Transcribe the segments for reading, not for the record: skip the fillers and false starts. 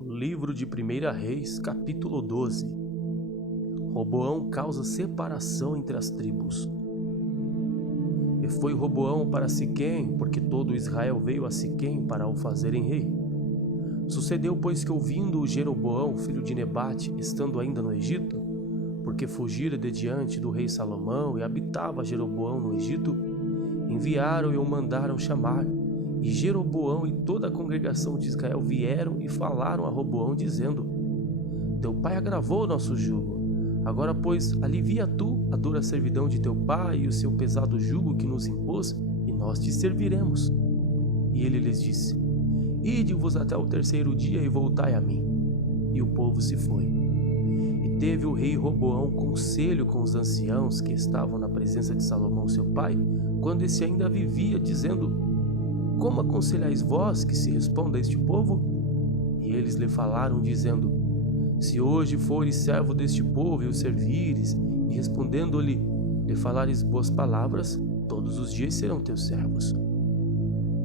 Livro de 1 Reis, capítulo 12. Roboão causa separação entre as tribos. E foi Roboão para Siquém, porque todo Israel veio a Siquém para o fazerem rei. Sucedeu, pois, que ouvindo Jeroboão, filho de Nebate, estando ainda no Egito, porque fugira de diante do rei Salomão e habitava Jeroboão no Egito, enviaram e o mandaram chamar. E Jeroboão e toda a congregação de Israel vieram e falaram a Roboão, dizendo: Teu pai agravou o nosso jugo. Agora, pois, alivia tu a dura servidão de teu pai e o seu pesado jugo que nos impôs, e nós te serviremos. E ele lhes disse: Ide-vos até o terceiro dia e voltai a mim. E o povo se foi. E teve o rei Roboão conselho com os anciãos que estavam na presença de Salomão seu pai, quando esse ainda vivia, dizendo: Como aconselhais vós que se responda a este povo? E eles lhe falaram, dizendo: Se hoje fores servo deste povo e o servires, e respondendo-lhe, lhe falares boas palavras, todos os dias serão teus servos.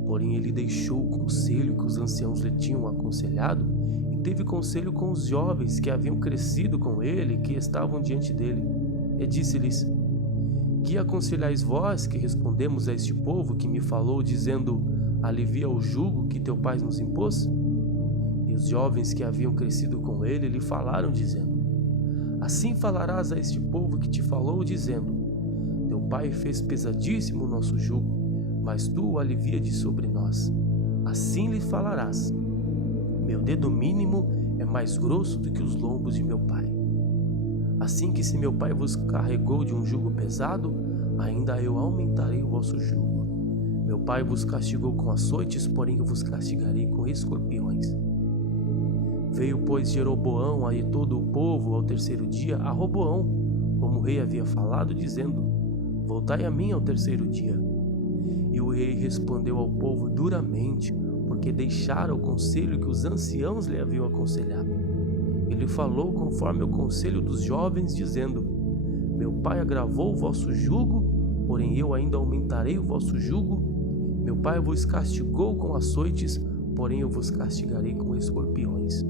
Porém ele deixou o conselho que os anciãos lhe tinham aconselhado, e teve conselho com os jovens que haviam crescido com ele e que estavam diante dele, e disse-lhes: Que aconselhais vós que respondemos a este povo que me falou, dizendo: Alivia o jugo que teu pai nos impôs? E os jovens que haviam crescido com ele lhe falaram, dizendo: Assim falarás a este povo que te falou, dizendo: Teu pai fez pesadíssimo o nosso jugo, mas tu o alivia de sobre nós. Assim lhe falarás: Meu dedo mínimo é mais grosso do que os lombos de meu pai. Assim que se meu pai vos carregou de um jugo pesado, ainda eu aumentarei o vosso jugo. Meu pai vos castigou com açoites, porém eu vos castigarei com escorpiões. Veio, pois, Jeroboão e todo o povo ao terceiro dia a Roboão, como o rei havia falado, dizendo: Voltai a mim ao terceiro dia. E o rei respondeu ao povo duramente, porque deixara o conselho que os anciãos lhe haviam aconselhado. Ele falou conforme o conselho dos jovens, dizendo: Meu pai agravou o vosso jugo, porém eu ainda aumentarei o vosso jugo. Meu pai vos castigou com açoites, porém eu vos castigarei com escorpiões.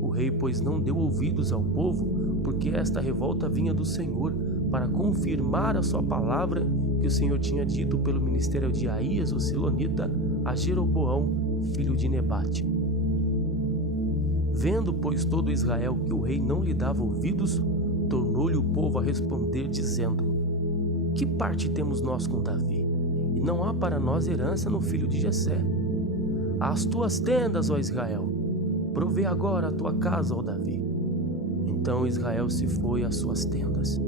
O rei, pois, não deu ouvidos ao povo, porque esta revolta vinha do Senhor, para confirmar a sua palavra que o Senhor tinha dito pelo ministério de Aías, o silonita, a Jeroboão, filho de Nebate. Vendo, pois, todo Israel que o rei não lhe dava ouvidos, tornou-lhe o povo a responder, dizendo: Que parte temos nós com Davi? E não há para nós herança no filho de Jessé. As tuas tendas, ó Israel, provê agora a tua casa, ó Davi. Então Israel se foi às suas tendas.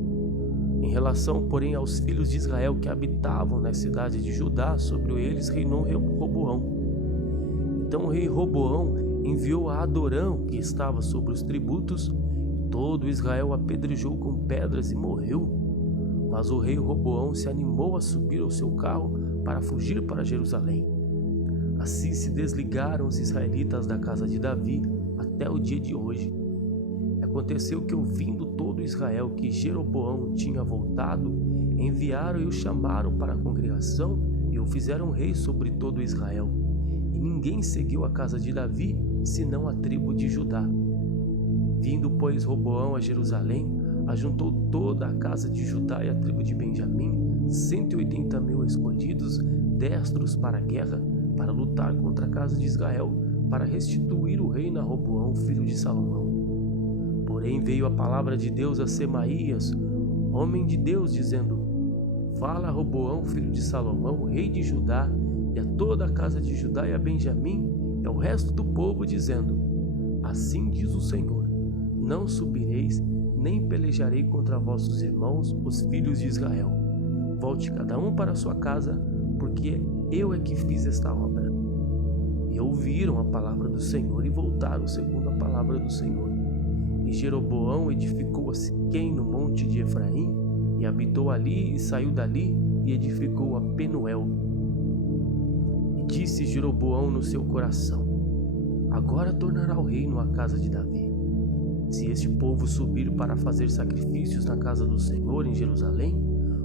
Em relação, porém, aos filhos de Israel que habitavam na cidade de Judá, sobre eles reinou Roboão. Então o rei Roboão enviou a Adorão, que estava sobre os tributos, e todo Israel apedrejou com pedras e morreu. Mas o rei Roboão se animou a subir ao seu carro para fugir para Jerusalém. Assim se desligaram os israelitas da casa de Davi até o dia de hoje. Aconteceu que, ouvindo todo Israel que Jeroboão tinha voltado, enviaram e o chamaram para a congregação e o fizeram rei sobre todo Israel. E ninguém seguiu a casa de Davi, senão a tribo de Judá. Vindo, pois, Roboão a Jerusalém, ajuntou toda a casa de Judá e a tribo de Benjamim, 180.000 escolhidos, destros para a guerra, para lutar contra a casa de Israel, para restituir o reino a Roboão, filho de Salomão. Porém veio a palavra de Deus a Semaías, homem de Deus, dizendo: Fala a Roboão, filho de Salomão, rei de Judá, e a toda a casa de Judá e a Benjamim, e ao resto do povo, dizendo: Assim diz o Senhor: Não subireis, nem pelejarei contra vossos irmãos, os filhos de Israel. Volte cada um para a sua casa, porque eu é que fiz esta obra. E ouviram a palavra do Senhor e voltaram segundo a palavra do Senhor. E Jeroboão edificou a Siquém no monte de Efraim, e habitou ali, e saiu dali, e edificou a Penuel. E disse Jeroboão no seu coração: Agora tornará o reino à casa de Davi. Se este povo subir para fazer sacrifícios na casa do Senhor em Jerusalém,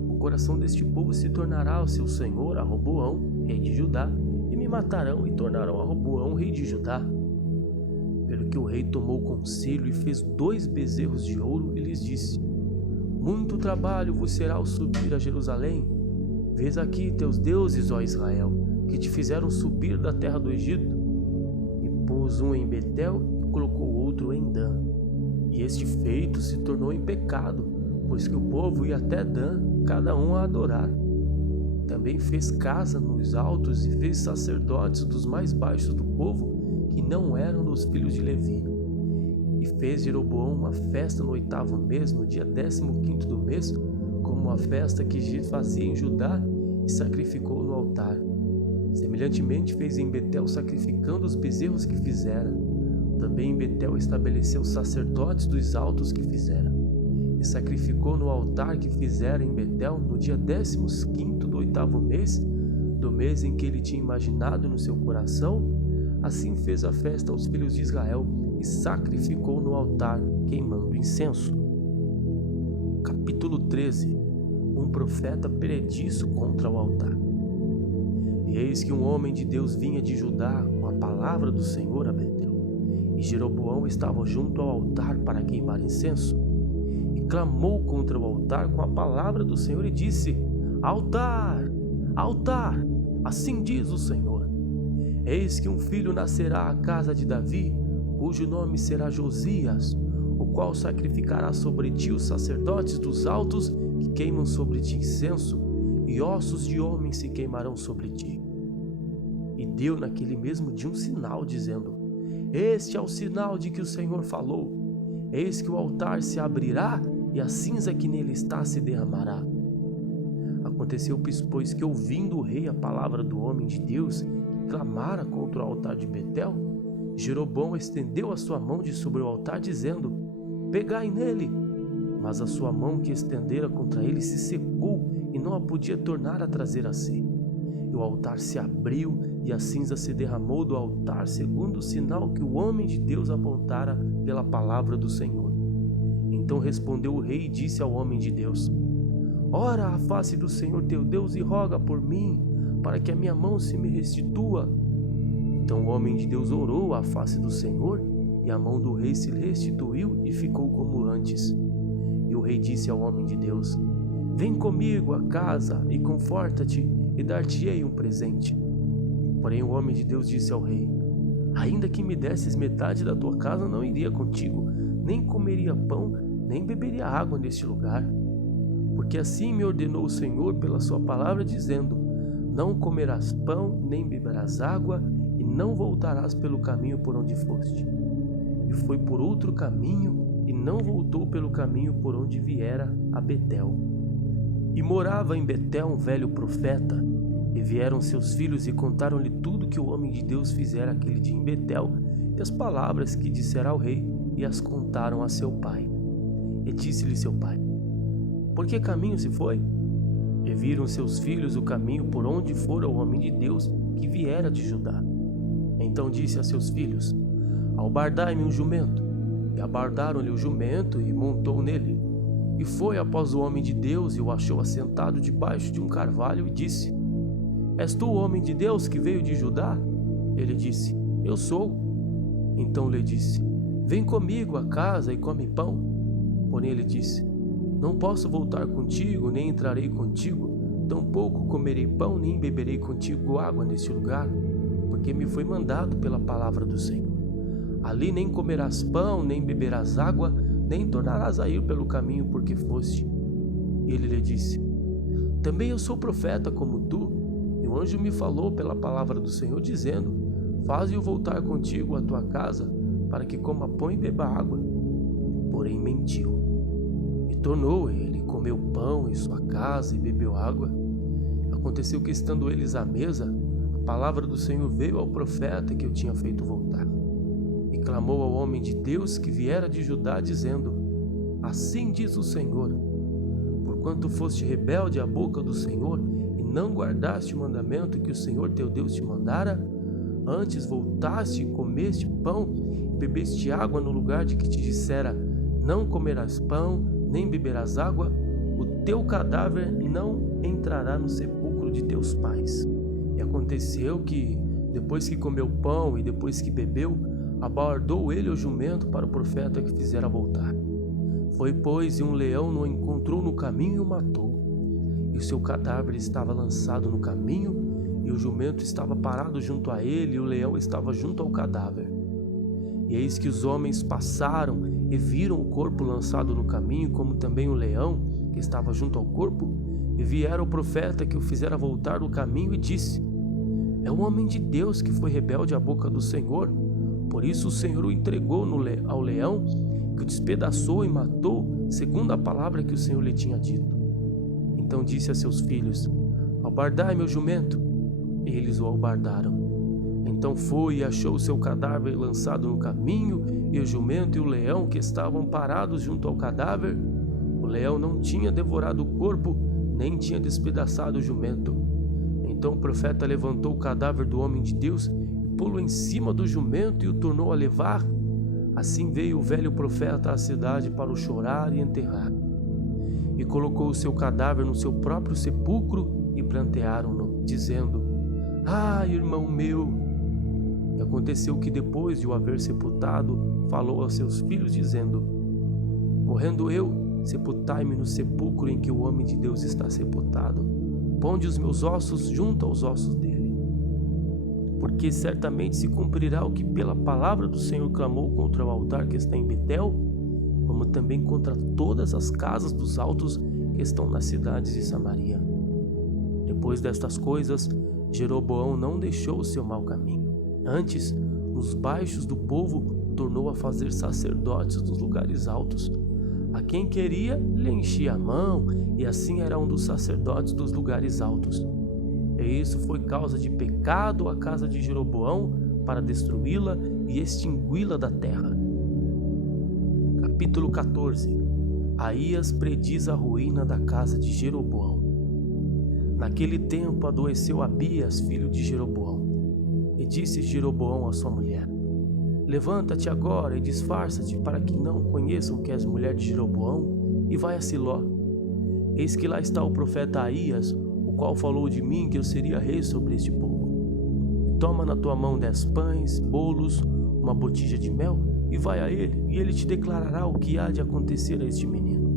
o coração deste povo se tornará ao seu senhor, a Roboão, rei de Judá, e me matarão e tornarão a Roboão, rei de Judá. pelo que o rei tomou conselho e fez 2 bezerros de ouro e lhes disse: muito trabalho vos será ao subir a Jerusalém. Vês aqui teus deuses, ó Israel, que te fizeram subir da terra do Egito. E pôs um em Betel e colocou outro em Dan. E este feito se tornou em pecado, pois que o povo ia até Dan, cada um a adorar. Também fez casa nos altos e fez sacerdotes dos mais baixos do povo, que não eram dos filhos de Levi. E fez Jeroboão uma festa no 8º mês, no dia 15º do mês, como a festa que fazia em Judá, e sacrificou no altar. Semelhantemente fez em Betel, sacrificando os bezerros que fizera. Também em Betel estabeleceu os sacerdotes dos altos que fizera. E sacrificou no altar que fizera em Betel, no dia 15º do 8º mês, do mês em que ele tinha imaginado no seu coração. Assim fez a festa aos filhos de Israel, e sacrificou no altar, queimando incenso. Capítulo 13. Um profeta prediz contra o altar. E eis que um homem de Deus vinha de Judá com a palavra do Senhor a Betel. E Jeroboão estava junto ao altar para queimar incenso. E clamou contra o altar com a palavra do Senhor e disse: altar, altar, assim diz o Senhor. Eis que um filho nascerá à casa de Davi, cujo nome será Josias, o qual sacrificará sobre ti os sacerdotes dos altos que queimam sobre ti incenso, e ossos de homens se queimarão sobre ti. E deu naquele mesmo dia um sinal, dizendo: este é o sinal de que o Senhor falou. Eis que o altar se abrirá e a cinza que nele está se derramará. Aconteceu, pois, que ouvindo o rei a palavra do homem de Deus, que clamara contra o altar de Betel, Jeroboão estendeu a sua mão de sobre o altar, dizendo: pegai nele. Mas a sua mão que estendera contra ele se secou e não a podia tornar a trazer a si. E o altar se abriu e a cinza se derramou do altar, segundo o sinal que o homem de Deus apontara pela palavra do Senhor. Então respondeu o rei e disse ao homem de Deus: ora à face do Senhor teu Deus e roga por mim, para que a minha mão se me restitua. Então o homem de Deus orou à face do Senhor, e a mão do rei se restituiu e ficou como antes. E o rei disse ao homem de Deus: vem comigo a casa e conforta-te, e dar-te-ei um presente. Porém o homem de Deus disse ao rei: ainda que me desses metade da tua casa, não iria contigo, nem comeria pão, nem beberia água neste lugar. Porque assim me ordenou o Senhor pela sua palavra, dizendo: não comerás pão, nem beberás água, e não voltarás pelo caminho por onde foste. E foi por outro caminho, e não voltou pelo caminho por onde viera a Betel. E morava em Betel um velho profeta, e vieram seus filhos e contaram-lhe tudo que o homem de Deus fizera aquele dia em Betel, e as palavras que dissera ao rei, e as contaram a seu pai. E disse-lhe seu pai: por que caminho se foi? E viram seus filhos o caminho por onde fora o homem de Deus que viera de Judá. Então disse a seus filhos: albardai-me um jumento. E abardaram-lhe o jumento e montou nele. E foi após o homem de Deus e o achou assentado debaixo de um carvalho e disse: és tu o homem de Deus que veio de Judá? Ele disse: eu sou. Então lhe disse: vem comigo a casa e come pão. Porém ele disse: não posso voltar contigo, nem entrarei contigo, tampouco comerei pão, nem beberei contigo água neste lugar, porque me foi mandado pela palavra do Senhor. Ali nem comerás pão, nem beberás água, nem tornarás a ir pelo caminho por que foste. E ele lhe disse: também eu sou profeta como tu, e o anjo me falou pela palavra do Senhor, dizendo: faze-o voltar contigo à tua casa, para que coma pão e beba água. Porém mentiu. E tornou ele, comeu pão em sua casa e bebeu água. Aconteceu que, estando eles à mesa, a palavra do Senhor veio ao profeta que o tinha feito voltar. E clamou ao homem de Deus que viera de Judá, dizendo: assim diz o Senhor: porquanto foste rebelde à boca do Senhor, e não guardaste o mandamento que o Senhor teu Deus te mandara, antes voltaste e comeste pão e bebeste água no lugar de que te dissera: não comerás pão, nem beberás água, o teu cadáver não entrará no sepulcro de teus pais. E aconteceu que, depois que comeu pão e depois que bebeu, abordou ele o jumento para o profeta que fizera voltar. Foi, pois, e um leão o encontrou no caminho e o matou. E o seu cadáver estava lançado no caminho, e o jumento estava parado junto a ele, e o leão estava junto ao cadáver. E eis que os homens passaram e viram o corpo lançado no caminho, como também o leão que estava junto ao corpo, e vieram ao profeta que o fizera voltar do caminho e disse: é um homem de Deus que foi rebelde à boca do Senhor. Por isso o Senhor o entregou ao leão, que o despedaçou e matou, segundo a palavra que o Senhor lhe tinha dito. Então disse a seus filhos: albardai meu jumento. E eles o albardaram. Então foi e achou o seu cadáver lançado no caminho, e o jumento e o leão que estavam parados junto ao cadáver. O leão não tinha devorado o corpo, nem tinha despedaçado o jumento. Então o profeta levantou o cadáver do homem de Deus e pulou em cima do jumento e o tornou a levar. Assim veio o velho profeta à cidade para o chorar e enterrar. E colocou o seu cadáver no seu próprio sepulcro e prantearam-no, dizendo: ah, irmão meu! E aconteceu que depois de o haver sepultado, falou aos seus filhos, dizendo: morrendo eu, sepultai-me no sepulcro em que o homem de Deus está sepultado. Ponde os meus ossos junto aos ossos dele. Porque certamente se cumprirá o que pela palavra do Senhor clamou contra o altar que está em Betel, como também contra todas as casas dos altos que estão nas cidades de Samaria. Depois destas coisas, Jeroboão não deixou o seu mau caminho. Antes, nos baixos do povo, tornou a fazer sacerdotes dos lugares altos. A quem queria, lhe enchia a mão, e assim era um dos sacerdotes dos lugares altos. E isso foi causa de pecado à casa de Jeroboão, para destruí-la e extingui-la da terra. Capítulo 14. Aías prediz a ruína da casa de Jeroboão. Naquele tempo adoeceu Abias, filho de Jeroboão. E disse Jeroboão à sua mulher: levanta-te agora e disfarça-te, para que não conheçam que és mulher de Jeroboão, e vai a Siló. Eis que lá está o profeta Aías, o qual falou de mim que eu seria rei sobre este povo. Toma na tua mão 10 pães, bolos, uma botija de mel, e vai a ele, e ele te declarará o que há de acontecer a este menino.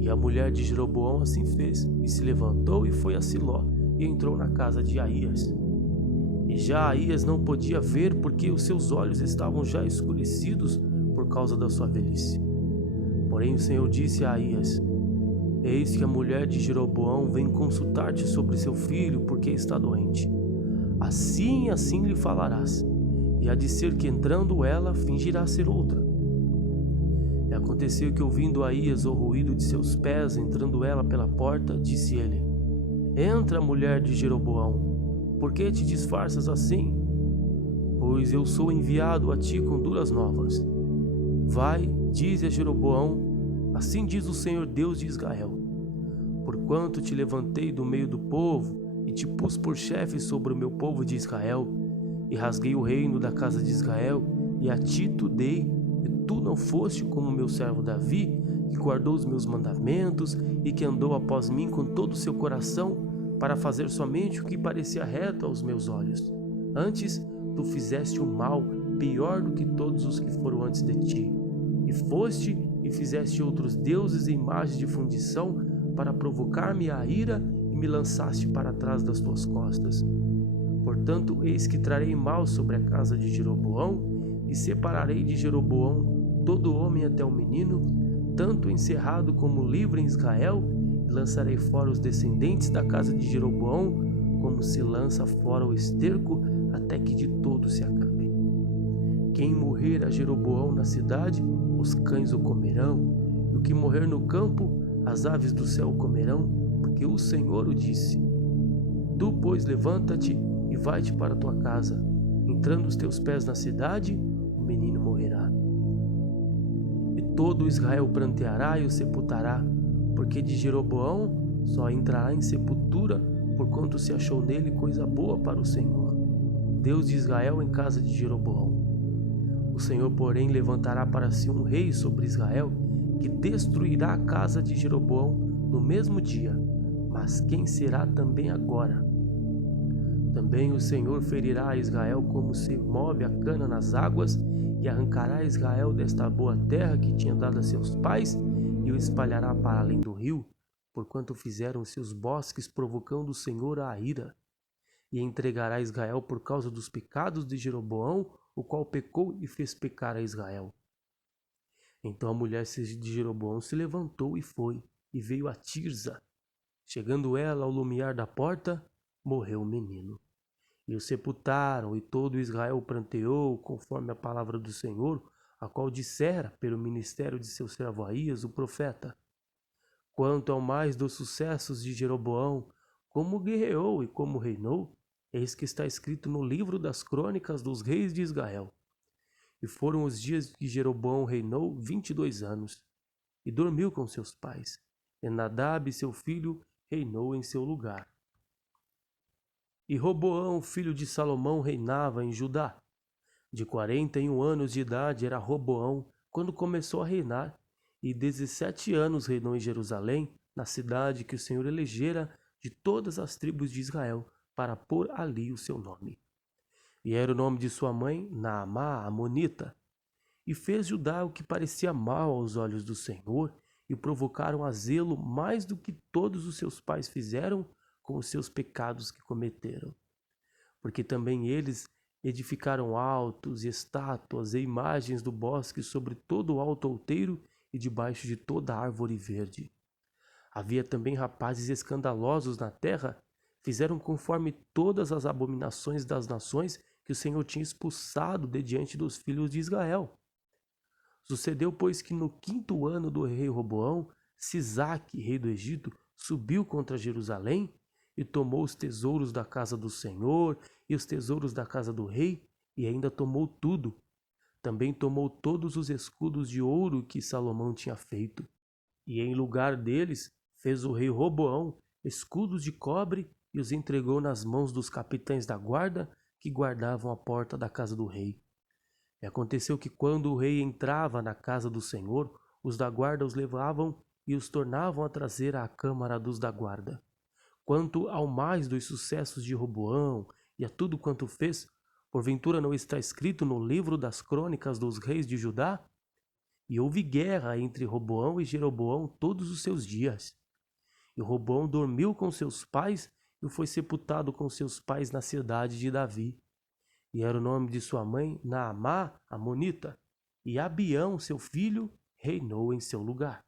E a mulher de Jeroboão assim fez, e se levantou e foi a Siló, e entrou na casa de Aías. E já Aías não podia ver, porque os seus olhos estavam já escurecidos por causa da sua velhice. Porém o Senhor disse a Aías: eis que a mulher de Jeroboão vem consultar-te sobre seu filho, porque está doente. Assim lhe falarás, e há de ser que entrando ela, fingirá ser outra. E aconteceu que, ouvindo Aías o ruído de seus pés, entrando ela pela porta, disse ele: entra, mulher de Jeroboão. Por que te disfarças assim? Pois eu sou enviado a ti com duras novas. Vai, dize a Jeroboão: assim diz o Senhor Deus de Israel: porquanto te levantei do meio do povo e te pus por chefe sobre o meu povo de Israel, e rasguei o reino da casa de Israel, e a ti tu dei, e tu não foste como meu servo Davi, que guardou os meus mandamentos e que andou após mim com todo o seu coração, para fazer somente o que parecia reto aos meus olhos. Antes, tu fizeste o mal pior do que todos os que foram antes de ti. E foste e fizeste outros deuses e imagens de fundição para provocar-me a ira e me lançaste para trás das tuas costas. Portanto, eis que trarei mal sobre a casa de Jeroboão e separarei de Jeroboão todo homem até o menino, tanto encerrado como livre em Israel, e lançarei fora os descendentes da casa de Jeroboão, como se lança fora o esterco, até que de todo se acabe. Quem morrer a Jeroboão na cidade, os cães o comerão, e o que morrer no campo, as aves do céu o comerão, porque o Senhor o disse. Tu, pois, levanta-te e vai-te para tua casa. Entrando os teus pés na cidade, o menino morrerá. E todo Israel pranteará e o sepultará, porque de Jeroboão só entrará em sepultura, porquanto se achou nele coisa boa para o Senhor, Deus de Israel, em casa de Jeroboão. O Senhor, porém, levantará para si um rei sobre Israel, que destruirá a casa de Jeroboão no mesmo dia. Mas quem será também agora? Também o Senhor ferirá a Israel como se move a cana nas águas, e arrancará Israel desta boa terra que tinha dado a seus pais, e o espalhará para além do rio, porquanto fizeram seus bosques provocando o Senhor a ira. E entregará Israel por causa dos pecados de Jeroboão, o qual pecou e fez pecar a Israel. Então a mulher de Jeroboão se levantou e foi, e veio a Tirza. Chegando ela ao lumiar da porta, morreu o menino. E o sepultaram, e todo Israel pranteou, conforme a palavra do Senhor, a qual dissera pelo ministério de seu servo Aías, o profeta. Quanto ao mais dos sucessos de Jeroboão, como guerreou e como reinou, eis que está escrito no livro das crônicas dos reis de Israel. E foram os dias que Jeroboão reinou 22 anos, e dormiu com seus pais. E Nadab, seu filho, reinou em seu lugar. E Roboão, filho de Salomão, reinava em Judá. De 41 anos de idade era Roboão quando começou a reinar, e 17 anos reinou em Jerusalém, na cidade que o Senhor elegera de todas as tribos de Israel, para pôr ali o seu nome. E era o nome de sua mãe, Naamá, a Amonita. E fez Judá o que parecia mal aos olhos do Senhor, e provocaram a zelo mais do que todos os seus pais fizeram com os seus pecados que cometeram. Porque também eles edificaram altos e estátuas e imagens do bosque sobre todo o alto outeiro e debaixo de toda árvore verde. Havia também rapazes escandalosos na terra, fizeram conforme todas as abominações das nações que o Senhor tinha expulsado de diante dos filhos de Israel. Sucedeu, pois, que no 5º ano do rei Roboão, Sisaque, rei do Egito, subiu contra Jerusalém e tomou os tesouros da casa do Senhor e os tesouros da casa do rei, e ainda tomou tudo. Também tomou todos os escudos de ouro que Salomão tinha feito. E em lugar deles fez o rei Roboão escudos de cobre e os entregou nas mãos dos capitães da guarda que guardavam a porta da casa do rei. E aconteceu que quando o rei entrava na casa do Senhor, os da guarda os levavam e os tornavam a trazer à câmara dos da guarda. Quanto ao mais dos sucessos de Roboão e a tudo quanto fez, porventura não está escrito no livro das crônicas dos reis de Judá? E houve guerra entre Roboão e Jeroboão todos os seus dias. E Roboão dormiu com seus pais e foi sepultado com seus pais na cidade de Davi. E era o nome de sua mãe Naamá, a Amonita, e Abião, seu filho, reinou em seu lugar.